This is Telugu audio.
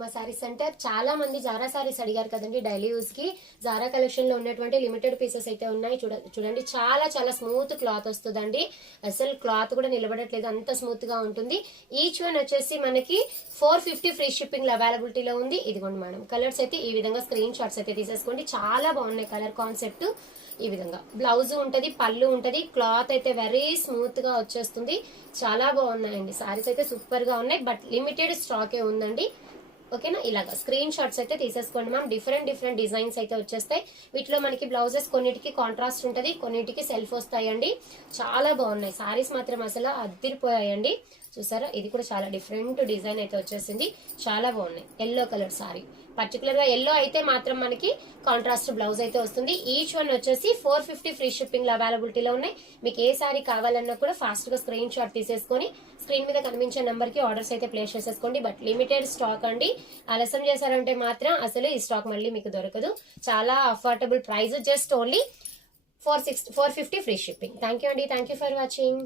మా శారీ సెంటర్. చాలా మంది జారా శారీస్ అడిగారు కదండి డైలీ యూస్ కి. జారా కలెక్షన్ లో ఉన్నటువంటి లిమిటెడ్ పీసెస్ అయితే ఉన్నాయి. చూడండి చాలా చాలా స్మూత్ క్లాత్ వస్తుందండి. అసలు క్లాత్ కూడా నిలబడట్లేదు, అంత స్మూత్ గా ఉంటుంది. ఈచ్ వన్ వచ్చేసి మనకి 450 ఫ్రీ షిప్పింగ్ లో అవైలబిలిటీలో ఉంది. ఇదిగోండి మేడం, కలర్స్ అయితే ఈ విధంగా స్క్రీన్ షాట్స్ అయితే తీసేసుకోండి. చాలా బాగున్నాయి కలర్ కాన్సెప్ట్. ఈ విధంగా బ్లౌజ్ ఉంటది, పళ్ళు ఉంటది. క్లాత్ అయితే వెరీ స్మూత్ గా వచ్చేస్తుంది. చాలా బాగున్నాయండి సారీస్ అయితే, సూపర్ గా ఉన్నాయి. బట్ లిమిటెడ్ స్టాకే ఉందండి. ఓకేనా, ఇలాగా స్క్రీన్ షాట్స్ అయితే తీసేసుకోండి మ్యామ్. డిఫరెంట్ డిఫరెంట్ డిజైన్స్ అయితే వచ్చేస్తాయి. వీటిలో మనకి బ్లౌజెస్ కొన్నిటికి కాంట్రాస్ట్ ఉంటుంది, కొన్నిటికి సెల్ఫ్ వస్తాయండి. చాలా బాగున్నాయి సారీస్ మాత్రం, అసలు అదిరిపోయాయండి. చూసారా, ఇది కూడా చాలా డిఫరెంట్ డిజైన్ అయితే వచ్చేసింది. చాలా బాగున్నాయి. ఎల్లో కలర్ సారీ, పర్టికులర్ గా ఎల్లో అయితే మాత్రం మనకి కాంట్రాస్ట్ బ్లౌజ్ అయితే వస్తుంది. ఈచ్ వన్ వచ్చేసి 450 ఫ్రీ షిప్పింగ్ లో అవైలబిలిటీలో ఉన్నాయి. మీకు ఏ సారీ కావాలన్నా కూడా ఫాస్ట్ గా స్క్రీన్ షాట్ తీసేసుకొని స్క్రీన్ మీద కనిపించే నెంబర్ కి ఆర్డర్స్ అయితే ప్లేస్ చేసేసుకోండి. బట్ లిమిటెడ్ స్టాక్ అండి. ఆలస్యం చేశారంటే మాత్రం అసలు ఈ స్టాక్ మళ్ళీ మీకు దొరకదు. చాలా affordable price, just only 450 free shipping. Thank you అండి, థ్యాంక్ యూ ఫర్ వాచింగ్.